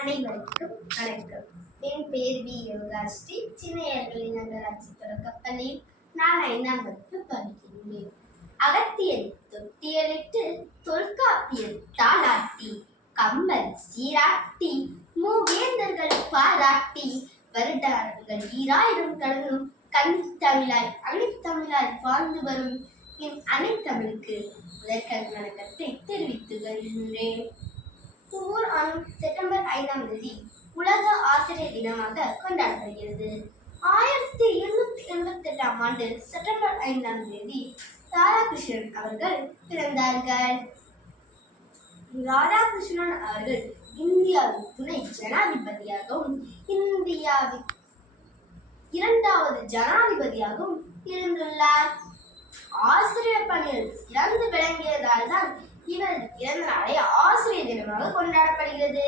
அனைவருக்கும் வணக்கம். என் பேர் வி. யோகாஸ்ரீ. சின்னையர்களின் நகராட்சி தொடக்கப்பள்ளியில் நான் ஐந்தாம் வகுப்பு படிக்கின்றேன். அகத்தியல் தொட்டியலிட்டு தொல்காப்பியல் தாளாட்டி கம்பல் சீராட்டி மூவேந்தர்கள் பாராட்டி வருடார்கள் ஈராயிரம் கடனும் கனித்தமிழாய் அனைத்தமிழாய் வாழ்ந்து வரும் என் அனைத்தமிழுக்கு முதற்கண் வணக்கத்தை தெரிவித்துக் கொள்கின்றேன் ஒவ்வொரு செப்டம்பர் ஐந்தாம் தேதி உலக ஆசிரியர் தினமாக கொண்டாடப்படுகிறது. ஆயிரத்தி எழுநூத்தி எண்பத்தி எட்டாம் ஆண்டு செப்டம்பர் ஐந்தாம் தேதி ராதாகிருஷ்ணன் அவர்கள் பிறந்தார்கள். ராதாகிருஷ்ணன் அவர்கள் இந்தியாவின் துணை ஜனாதிபதியாகவும் இந்தியாவின் இரண்டாவது ஜனாதிபதியாகவும் இருந்துள்ளார். ஆசிரியர் பணியில் சிறந்து விளங்கியதால் தான் இவரது பிறந்த நாளை ஆசிரியர் தினமாக கொண்டாடப்படுகிறது.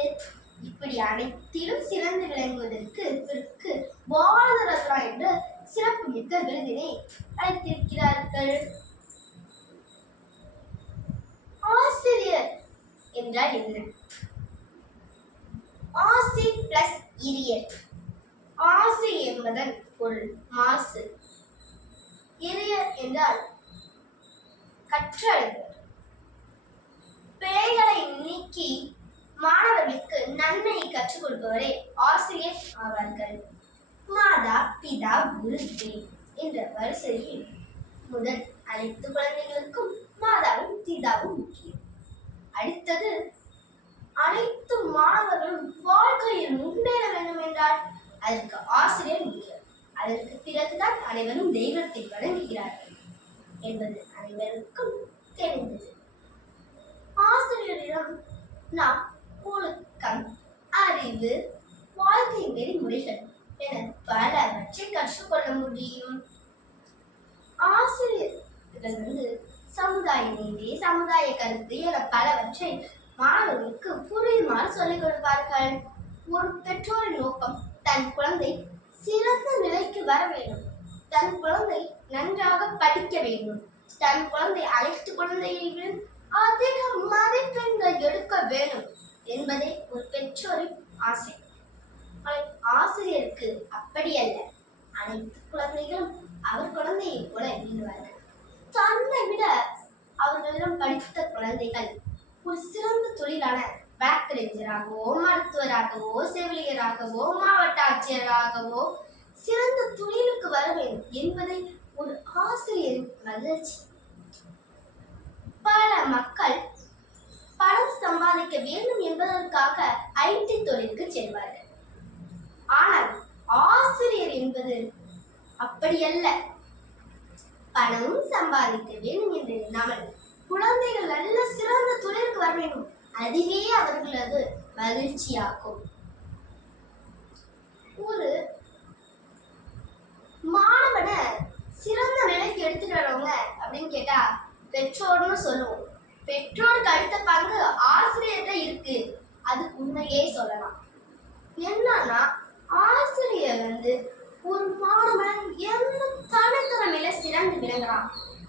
இப்படி அனைத்திலும் சிறந்து விளங்குவதற்கு இவருக்கு பாரத ரத்னா என்ற சிறப்புமிக்க விருதினை அளித்திருக்கிறார்கள். ஆசிரியர் என்றால் என்ன? ஆசி பிளஸ் இரியர் ஆசி என்பதன் பொருள் மாசு. இரியர் என்றால் கற்றழகு பிழைகளை நீக்கி மாணவர்களுக்கு நன்மையை கற்றுக் கொடுப்பவரே ஆசிரியர் ஆவார்கள் மாதா பிதா குரு என்ற வரிசையில் முதல் அனைத்து குழந்தைகளுக்கும் மாதாவும் பிதாவும் முக்கியம். அடுத்தது அனைத்து மாணவர்களும் வாழ்க்கையில் முன்னேற வேண்டும் என்றால் அதற்கு ஆசிரியர் முக்கியம். அதற்கு பிறகுதான் அனைவரும் தெய்வத்தை வணங்குகிறார்கள் என்பது அனைவருக்கும் தெரிந்தது. ஆசிரியரிடம் நாம் ஒழுக்கம் அறிவு வாழ்க்கை நெறிமுறைகள் என பலவற்றை கற்றுக்கொள்ள முடியும். ஆசிரியர்கள் வந்து சமுதாய நீதி சமுதாய கருத்து என பலவற்றை மாணவர்களுக்கு புரியுமாறு சொல்லிக் கொடுப்பார்கள். ஒரு பெற்றோரின் நோக்கம் தன் குழந்தை சிறந்த நிலைக்கு வர வேண்டும். தன் குழந்தை நன்றாக படிக்க வேண்டும். தன் குழந்தை அனைத்து குழந்தையை அதிக மதிப்பெண்கள் எடுக்க வேண்டும் என்பதே ஒரு பெற்றோரின் ஆசை. ஆசிரியருக்கு அப்படி அல்ல. அனைத்து குழந்தைகளும் அவர் குழந்தையை போல எண்ணுவார்கள் தன்னை விட அவர்களிடம் படித்த குழந்தைகள் ஒரு சிறந்த தொழிலான வழக்கறிஞராகவோ மருத்துவராகவோ செவிலியராகவோ மாவட்ட ஆட்சியராகவோ சிறந்த தொழிலுக்கு வர வேண்டும் என்பதை ஒரு ஆசிரியரின் மகிழ்ச்சி. பல மக்கள் பணம் சம்பாதிக்க வேண்டும் என்பதற்காக ஐடி தொழிலுக்கு செல்வார்கள். ஆனால் ஆசிரியர் என்பது அப்படியல்ல. பணமும் சம்பாதிக்க வேண்டும் என்று எண்ணாமல் குழந்தைகள் நல்ல சிறந்த தொழிலுக்கு வர வேண்டும். அதுவே அவர்களது மகிழ்ச்சியாகும். ஒரு மாணவனை சிறந்த நிலைக்கு எடுத்துட்டு வரவங்க அப்படின்னு கேட்டா பெற்றோர்னு சொல்லுவோம். பெற்றோருக்கு அடுத்த பங்கு ஆசிரியர்கிட்ட இருக்கு. அது உண்மையே சொல்லலாம். என்னன்னா ஆசிரியர் வந்து ஒரு மாணவன் எந்த தனித்திறமையில சிறந்து விளங்குறான்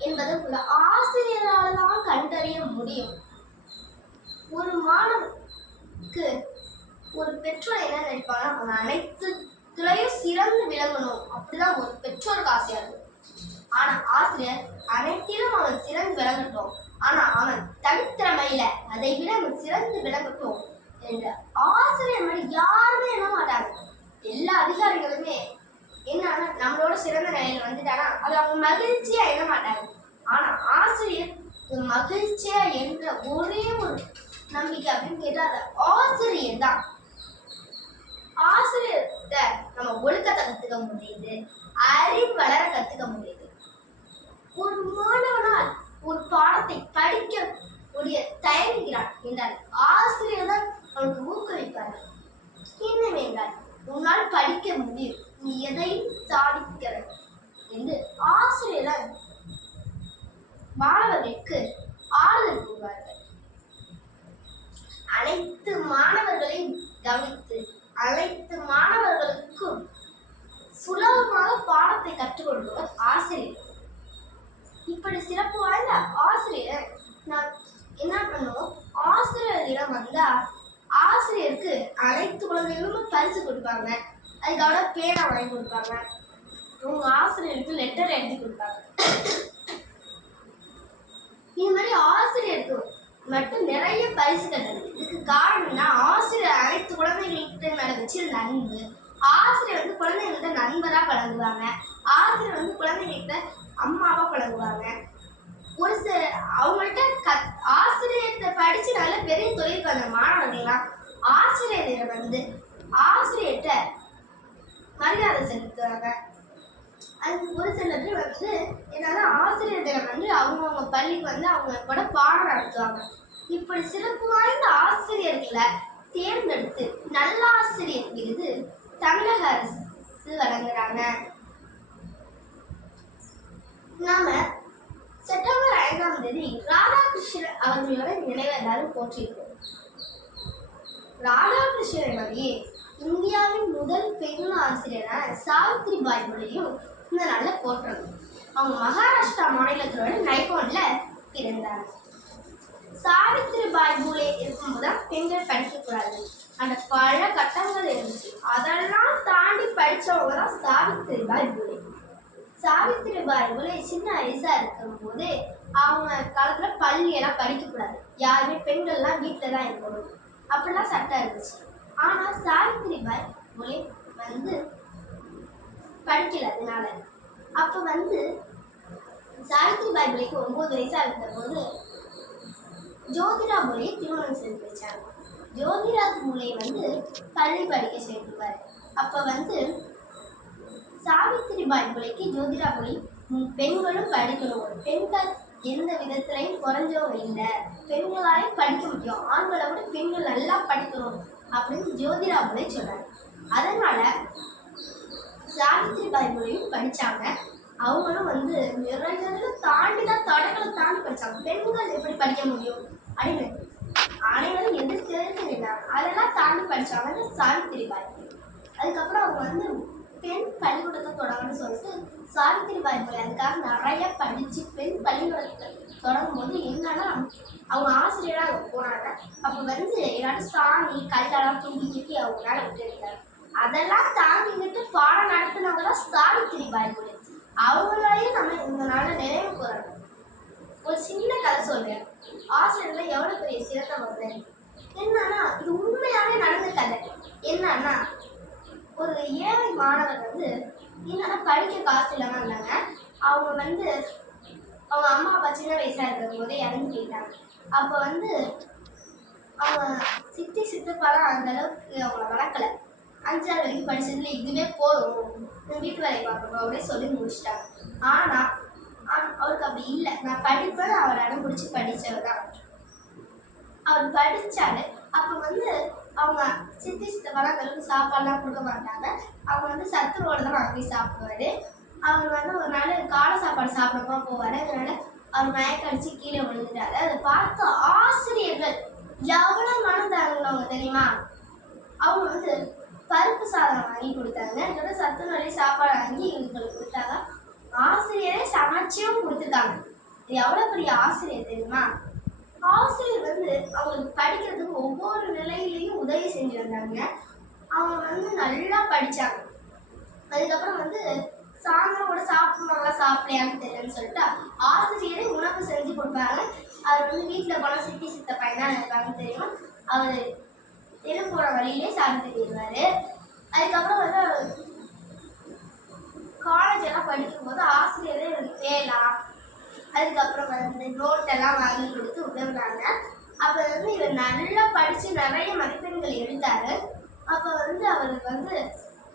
என்பதை கூட ஆசிரியரால் தான் கண்டறிய முடியும். ஒரு மாணவனுக்கு ஒரு பெற்றோர் என்ன நினைப்பாங்கன்னா அவன் அனைத்து துறையும் சிறந்து விளங்கணும். அப்படிதான் ஒரு பெற்றோருக்கு ஆசையாக இருக்கும். ஆனா ஆசிரியர் அனைத்திலும் அவன் சிறந்து விளங்கட்டும். ஆனா அவன் தனித்திறமையில அதை விட அவன் சிறந்து விளங்கட்டும் என்ற ஆசிரியர் மாதிரி யாருமே என்ன மாட்டாங்க. எல்லா அதிகாரிகளுமே என்னன்னா நம்மளோட சிறந்த நிலையில வந்துட்டானா அது அவங்க மகிழ்ச்சியா எண்ண மாட்டாங்க. ஆனா ஆசிரியர் மகிழ்ச்சியா என்ற ஒரே ஒரு நம்பிக்கை அப்படின்னு கேட்டா அது ஆசிரியர் தான். ஆசிரியர்கிட்ட நம்ம ஒழுக்கத்தை கத்துக்க முடியுது அறிவு வளர கத்துக்க முடியுது ஒரு மாணவனால் ஒரு பாடத்தை படிக்க முடிய தயங்குகிறான் என்றார் ஆசிரியர் தான் அவனுக்கு ஊக்குவிப்பார்கள் என்னவென்றால் உன்னால் படிக்க முடியும். நீ எதையும் சாதிக்கிற என்று ஆசிரியர் மாணவர்களுக்கு ஆறுதல் கூறுவார்கள் அனைத்து மாணவர்களையும் கவனித்து அனைத்து மாணவர்களுக்கும் சுலபமாக பாடத்தை கற்றுக் கொடுப்பவர் ஆசிரியர் இப்படி சிறப்பு வாய்ந்த ஆசிரியர் நான் என்ன பண்ணுவோம் ஆசிரியரிடம் வந்தா ஆசிரியருக்கு அனைத்து குழந்தைகளும் பரிசு கொடுப்பாங்க. அதுக்கோட பேனா வாங்கி கொடுப்பாங்க. உங்க ஆசிரியருக்கு லெட்டர் எழுதி கொடுப்பாங்க. இது மாதிரி ஆசிரியருக்கு மட்டும் நிறைய பரிசுகள் இருக்கு இதுக்கு காரணம்னா ஆசிரியர் அனைத்து குழந்தைகள்கிட்ட மேல வச்சிருந்த அன்பு. ஆசிரியர் வந்து குழந்தைங்கள்ட்ட நண்பரா பழகுவாங்க. ஆசிரியர் வந்து குழந்தைங்கள்கிட்ட அம்மாவாக பழகுவாங்க. ஒரு சில அவங்கள்ட்ட கத் ஆசிரியத்தை படித்து நல்ல பெரிய தொழிலுக்கு வந்த மாணவர்கள்லாம் ஆசிரியரை வந்து ஆசிரியர்கிட்ட மரியாதை செலுத்துவாங்க. அது ஒரு சில பேர் வந்து என்னன்னா ஆசிரியர் தினம் வந்து அவங்கவுங்க பள்ளிக்கு வந்து அவங்க கூட பாடம் நடத்துவாங்க. இப்படி சிறப்பு வாய்ந்த ஆசிரியர்களை தேர்ந்தெடுத்து நல்ல ஆசிரியர் விருது தமிழக அரசு வழங்குறாங்க. நாம செப்டம்பர் ஐந்தாம் தேதி ராதாகிருஷ்ணன் அவர்களோட நினைவு எல்லாரும் போற்றிருக்கோம் ராதாகிருஷ்ணன் இந்தியாவின் முதல் பெண் ஆசிரியரான சாவித்ரிபாய் மொழியும் இந்த நாளில் போற்றணும். அவங்க மகாராஷ்டிரா மாநிலத்தோட நைகோன்ல பிறந்தாங்க. சாவித்ரிபாய் பூலே இருக்கும்போது தான் பெண்கள் படிக்கக்கூடாது அந்த பல கட்டங்கள் இருந்துச்சு. அதெல்லாம் தாண்டி படித்தவங்க தான் சாவித்ரிபாய் பூலே சாவித்திரிபாய் பூலே சின்ன வயசாக இருக்கும்போது அவங்க காலத்தில் பள்ளியெல்லாம் படிக்கக்கூடாது யாருமே பெண்கள்லாம் வீட்டில் தான் இருக்கணும் அப்படிலாம் சட்டம் இருந்துச்சு. ஆனால் சாவித்திரி பாய் பூலே வந்து படிக்கல அதனால. அப்போ வந்து சாவித்திரிபாய் பூலேக்கு ஒன்பது வயசாக இருந்தபோது ஜோதிரா மூலையை திருமணம் செஞ்சு வச்சாங்க. ஜோதிரா மூலையை வந்து பள்ளி படிக்க சேர்த்துவார் அப்போ வந்து சாவித்திரி பாய் ஜோதிரா ஜோதிடா ம், பெண்களும் படிக்கணும். பெண்கள் எந்த விதத்திலையும் குறைஞ்சவங்க இல்லை. பெண்களாலையும் படிக்க முடியும். ஆண்களை விட பெண்கள் நல்லா படிக்கணும் அப்படின்னு ஜோதிரா புலை சொன்னார் அதனால சாவித்திரிபாய் புலையும் படிச்சாங்க. அவங்களும் வந்து நிறைய தாண்டி தான் தடங்களை தாண்டி படிச்சாங்க. பெண்கள் எப்படி படிக்க முடியும் அப்படின்னு அனைவரும் எதிர்த்து எதிர்த்து அதெல்லாம் தாண்டி படிச்சாங்க சாவித்திரிபாய். அதுக்கப்புறம் அவங்க வந்து பெண் பள்ளிக்கூடத்தை தொடங்கணும்னு சொல்லிட்டு சாவித்திரிபாய் போய் அதுக்காக நிறைய படித்து பெண் பள்ளிக்கூடத்தை தொடங்கும் போது என்னன்னா அவங்க ஆசிரியராக அவங்க போனாங்க. அப்போ வந்து எல்லாரும் சாணி கல்லெல்லாம் தூக்கி தூக்கி அவங்களால விட்டுருந்தாங்க. அதெல்லாம் தாங்கிக்கிட்டு பாடம் நடத்தினவங்க தான் சாவித்திரிபாய் போய் அவங்களையும் நம்ம இந்த நாளில் நினைவு கூறணும். ஒரு சின்ன கதை சொல்றேன். ஆசிரியர்ல எவ்வளவு பெரிய சிறந்தவங்க என்னன்னா இது உண்மையாவே நடந்த கதை. என்னன்னா ஒரு ஏழை மாணவர் வந்து என்னன்னா படிக்க காசு இல்லாமல் இருந்தாங்க அவங்க வந்து அவங்க அம்மா அப்பா சின்ன வயசாக இருக்கும் போதே இறந்து போயிட்டாங்க. அப்போ வந்து அவங்க சித்தி சித்தப்பாலாம் அந்த அளவுக்கு அவங்கள வளர்க்கலை. அஞ்சாறு வரைக்கும் படிச்சதுல இதுவே போதும். வீட்டு வேலையை பார்க்கணும் அப்படின்னு சொல்லி முடிச்சிட்டாங்க. ஆனால் அவருக்கு அப்படி இல்லை. நான் படிப்பேன் அவர் அடம் பிடிச்சி படித்தவர் தான் அவர் படித்தாரு அப்போ வந்து அவங்க சித்தி சித்தப்பெல்லாம் அந்தளவுக்கு சாப்பாடுலாம் கொடுக்க மாட்டாங்க. அவங்க வந்து சத்துருவோட தான் வாங்கி சாப்பிடுவாரு. அவர் வந்து ஒரு நாள் காலை சாப்பாடு சாப்பிடமா போவார். அதனால அவர் மயக்க அடித்து கீழே விழுந்துட்டாரு. அதை பார்த்து ஆசிரியர்கள் எவ்வளோ மனம் தாங்கினவங்க தெரியுமா? அவங்க வந்து பருப்பு சாதம் வாங்கி கொடுத்தாங்க. அதோட சத்து நிறைய சாப்பாடு வாங்கி இவங்களுக்கு கொடுத்தாங்க. ஆசிரியரே சமைச்சியும் கொடுத்துருக்காங்க. இது எவ்வளோ பெரிய ஆசிரியர் தெரியுமா? ஆசிரியர் வந்து அவங்களுக்கு படிக்கிறதுக்கு ஒவ்வொரு நிலையிலையும் உதவி செஞ்சு வந்தாங்க அவங்க வந்து நல்லா படித்தாங்க அதுக்கப்புறம் வந்து சாயந்தரம் கூட சாப்பிடுவாங்களா சாப்பிடலையான்னு தெரியலன்னு சொல்லிட்டு ஆசிரியரே உணவு செஞ்சு கொடுப்பாங்க. அவர் வந்து வீட்டில் போனால் சித்தி சித்த பையனாக இருப்பாங்கன்னு தெரியும். அவர் தெரு போகிற வழியிலே சாப்பிட்டு போயிடுவாரு அதுக்கப்புறம் வந்து காலேஜ் எல்லாம் படிக்கும்போது ஆசிரியரே எனக்கு பேலா அதுக்கப்புறம் வந்து நோட்டெல்லாம் வாங்கி கொடுத்து உதவுனாங்க. அப்போ வந்து இவர் நல்லா படித்து நிறைய மதிப்பெண்கள் எடுத்தாரு. அப்போ வந்து அவருக்கு வந்து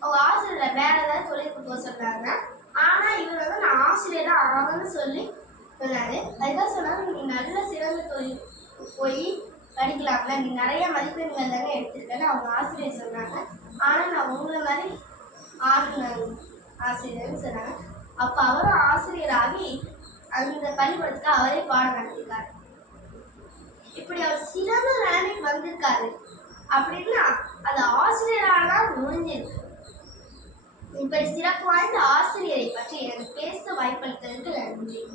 அவங்க ஆசிரியர் வேற ஏதாவது தொழிலுக்கு போக சொன்னாங்க. ஆனால் இவர் வந்து நான் ஆசிரியராக ஆகணும்னு சொல்லி சொன்னார். அதுதான் சொன்னாங்க நீ நல்ல சிறந்த தொழில் போய் படிக்கலாம்ல. நீ நிறைய மதிப்பெண்கள் தானே எடுத்திருக்கேன்னு அவங்க ஆசிரியர் சொன்னாங்க. ஆனால் நான் உங்களை மாதிரி ஆகணும் ஆசிரியர்னு சொன்னாங்க. அப்போ அவரும் ஆசிரியராகி அந்த பள்ளிக்கூடத்துக்கு அவரே பாடம் நடத்திருக்காரு இப்படி அவர் சிறந்த இருக்காது அப்படின்னா அது ஆசிரியரால தான் முடிஞ்சிருக்கு இப்படி சிறப்பு வாய்ந்த ஆசிரியரை பற்றி எனக்கு பேச வாய்ப்பளித்ததற்கு நன்றி.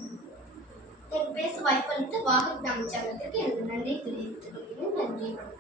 எனக்கு பேச வாய்ப்பளித்து வாகத் அமைச்சகத்திற்கு எனக்கு நன்றி தெரிவித்துக் கொள்கிறேன். நன்றி. வணக்கம்